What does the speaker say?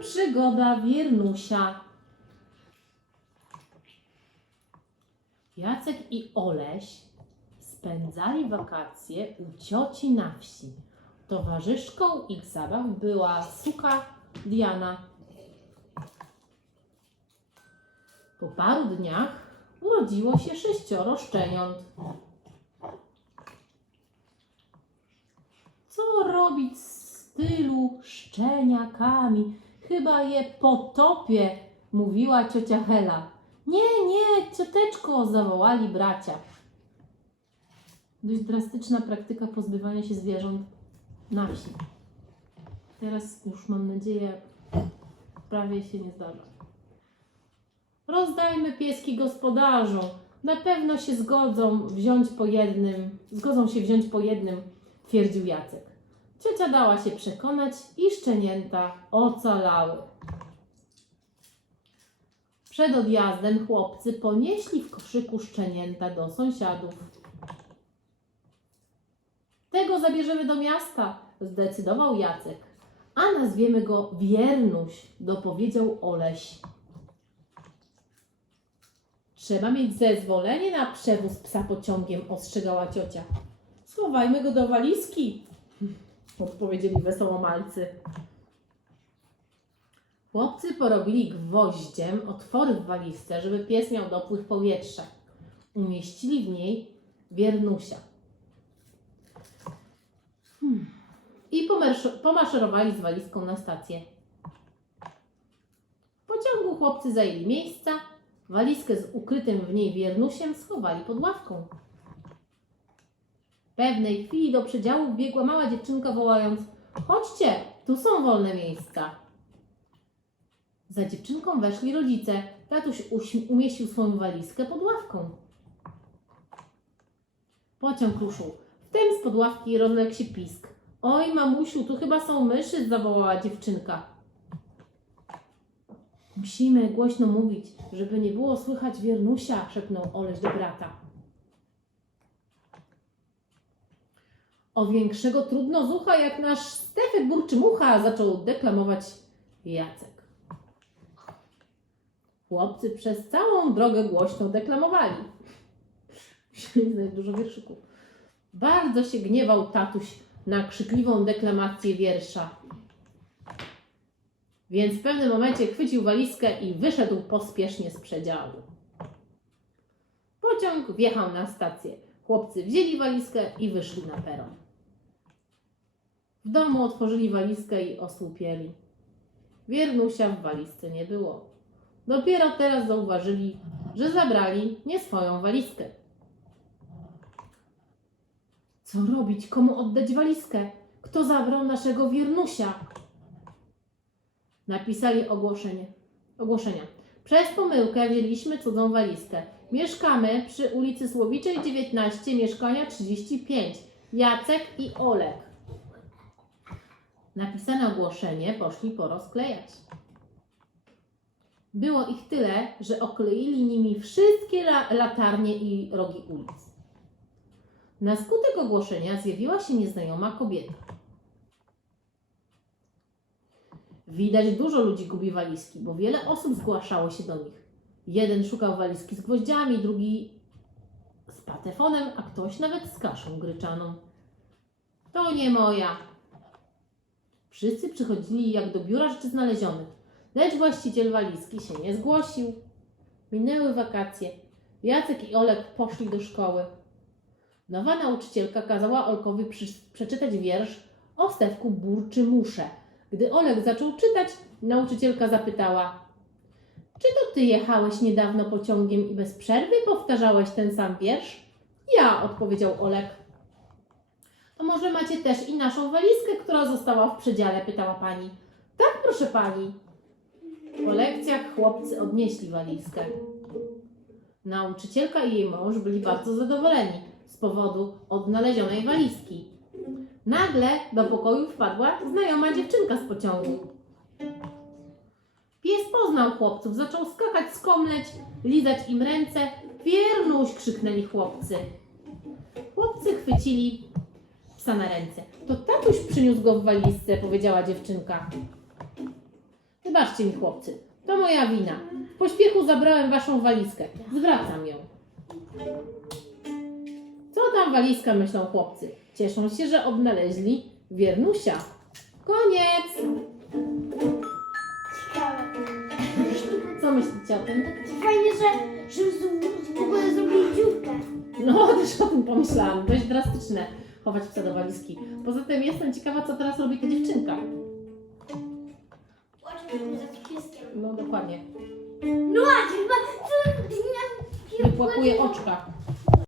Przygoda Wiernusia. Jacek i Oleś spędzali wakacje u cioci na wsi. Towarzyszką ich zabaw była suka Diana. Po paru dniach urodziło się sześcioro szczeniąt. Co robić z tylu szczeniakami? Chyba je potopię, mówiła ciocia Hela. Nie, nie, cioteczko, zawołali bracia. Dość drastyczna praktyka pozbywania się zwierząt na wsi. Teraz już mam nadzieję, prawie się nie zdarza. Rozdajmy pieski gospodarzom. Na pewno się zgodzą wziąć po jednym, zgodzą się wziąć po jednym, twierdził Jacek. Ciocia dała się przekonać i szczenięta ocalały. Przed odjazdem chłopcy ponieśli w koszyku szczenięta do sąsiadów. Tego zabierzemy do miasta, zdecydował Jacek. A nazwiemy go Wiernuś, dopowiedział Oleś. Trzeba mieć zezwolenie na przewóz psa pociągiem, ostrzegała ciocia. Schowajmy go do walizki, odpowiedzieli wesołomalcy. Chłopcy porobili gwoździem otwory w walizce, żeby pies miał dopływ powietrza. Umieścili w niej wiernusia. Hmm. I pomaszerowali z walizką na stację. W pociągu chłopcy zajęli miejsca, walizkę z ukrytym w niej wiernusiem schowali pod ławką. Pewnej chwili do przedziału wbiegła mała dziewczynka wołając Chodźcie, tu są wolne miejsca. Za dziewczynką weszli rodzice. Tatuś uś- umieścił swoją walizkę pod ławką. Pociąg ruszył. Wtem z pod ławki rozległ się pisk. Oj, mamusiu, tu chyba są myszy, zawołała dziewczynka. Musimy głośno mówić, żeby nie było słychać wiernusia, szepnął Oleś do brata. O większego trudno zucha jak nasz Stefek Burczymucha, zaczął deklamować Jacek. Chłopcy przez całą drogę głośno deklamowali. Musieli znać dużo wierszyków. Bardzo się gniewał tatuś na krzykliwą deklamację wiersza. Więc w pewnym momencie chwycił walizkę i wyszedł pospiesznie z przedziału. Pociąg wjechał na stację. Chłopcy wzięli walizkę i wyszli na peron. W domu otworzyli walizkę i osłupieli. Wiernusia w walizce nie było. Dopiero teraz zauważyli, że zabrali nie swoją walizkę. Co robić? Komu oddać walizkę? Kto zabrał naszego wiernusia? Napisali ogłoszenie. Ogłoszenia. Przez pomyłkę wzięliśmy cudzą walizkę. Mieszkamy przy ulicy Słowiczej 19, mieszkania 35. Jacek i Olek. Napisane ogłoszenie poszli porozklejać. Było ich tyle, że okleili nimi wszystkie la latarnie i rogi ulic. Na skutek ogłoszenia zjawiła się nieznajoma kobieta. Widać dużo ludzi gubi walizki, bo wiele osób zgłaszało się do nich. Jeden szukał walizki z gwoździami, drugi z patefonem, a ktoś nawet z kaszą gryczaną. To nie moja. Wszyscy przychodzili jak do biura rzeczy znalezionych, lecz właściciel walizki się nie zgłosił. Minęły wakacje. Jacek i Olek poszli do szkoły. Nowa nauczycielka kazała Olkowi przeczytać wiersz o Stewku Burczy Musze. Gdy Olek zaczął czytać, nauczycielka zapytała: Czy to ty jechałeś niedawno pociągiem i bez przerwy powtarzałeś ten sam wiersz? Ja, odpowiedział Olek. To może macie też i naszą walizkę, która została w przedziale? pytała pani. Tak, proszę pani. Po lekcjach chłopcy odnieśli walizkę. Nauczycielka i jej mąż byli bardzo zadowoleni z powodu odnalezionej walizki. Nagle do pokoju wpadła znajoma dziewczynka z pociągu. Pies poznał chłopców, zaczął skakać, skomleć, lizać im ręce. Wiernuś! krzyknęli chłopcy. Chłopcy chwycili psa na ręce. To tatuś przyniósł go w walizce, powiedziała dziewczynka. Wybaczcie mi, chłopcy. To moja wina. W pośpiechu zabrałem waszą walizkę. Zwracam ją. Co tam walizka, myślą chłopcy. Cieszą się, że odnaleźli wiernusia. Koniec! Ciekawe. Co myślicie o tym? Fajnie, że, że w ogóle zrobili dziurkę. No, też o tym pomyślałam. Dość drastyczne chować psa do walizki. Poza tym jestem ciekawa, co teraz robi ta dziewczynka. Płaczmy za pieskiem. No, dokładnie. No a chyba... Nie płakuje oczka.